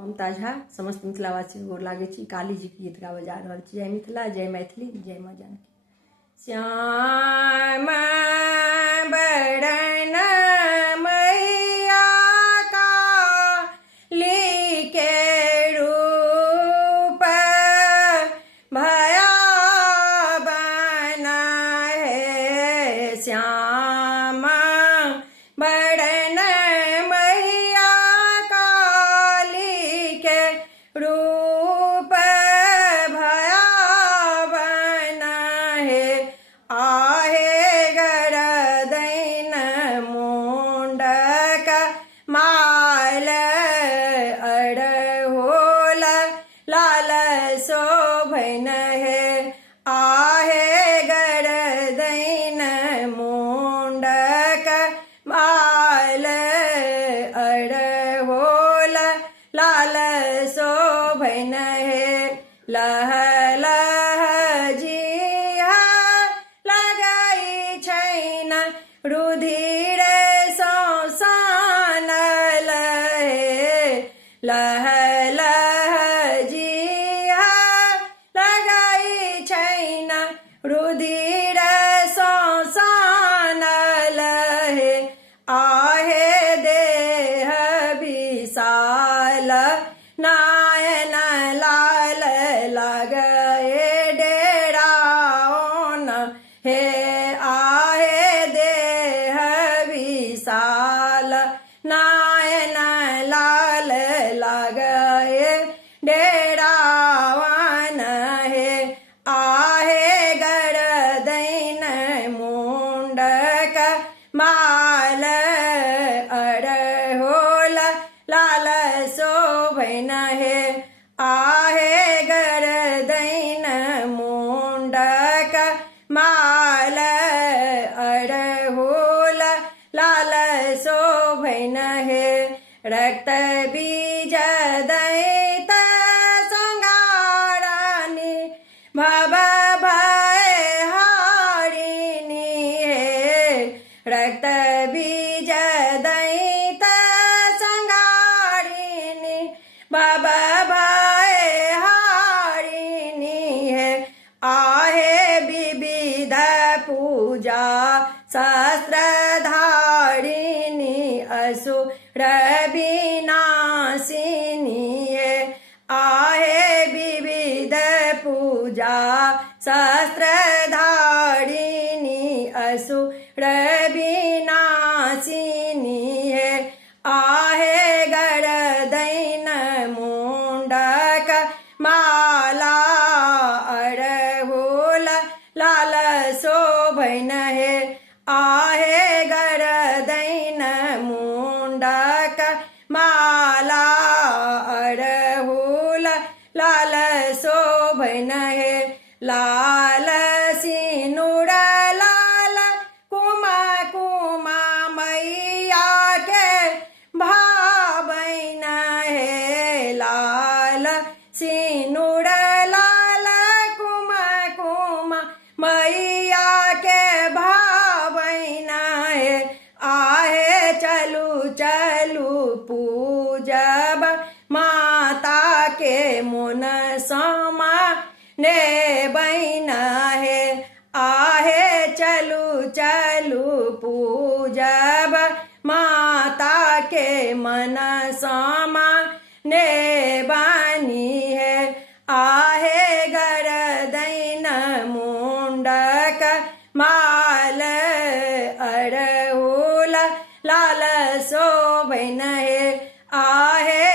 ममता झा समस्त मिथिलावासी गोर लागे छी। काली जी के गीत गावे जा रहा छी। जय मिथिला, जय मैथिली, जय माँ जानकी। श्याम बरन मैया काली के रूप भया बना है। श्याम बरन मैया काली के रूप भया बना है। आहे गरदैन मुंडक माल अड़होल लाल शोभन है। आहे गरदैन मुंडक माल अड़होल लाल शोभन है। लह लह जिहा लगाई छैन रुधिर शोषण लहे। लह लह जिहा लगाई छैन रुधिर शोषण लहे। आहे देह विशाल नयन लाल लगए डेराओन हे। आहे देह विशाल नयन लाल लगए डेरावन हे। आहे गरदैन मुंडक माल अड़होल लाल शोभन है। आहे गरदैन मुंडक माल अड़होल लाल शोभन है। रक्त बीज दैत संगारानी भव भय हारिणी है। रक्त बीज दैत संगारिणी भव भय हारिणी है। आहे विविध पूजा शस्त्र धारिणी असुर विनाशिनी है। आहे विविध पूजा शस्त्र धारिणी असुर विनाशिनी है। आहे गरदैन मुंडक माला अड़होल लाल शोभन है। आहे गरदैन मुंडक माला अड़होल लाल शोभन है। लाल सिनुर लाल कुमा कुमा मैया के भावैन है। लाल सिनुर लाल कुमा कुमा मैया के भावैन है। आहे चलू चलू पूजब माता के मुन समा ने बैन है। आहे चलू चलू पूजब माता के मन समा ने बानी है। आहे गरदैन मुंडक माल अड़होल लाल शोभन है। आहे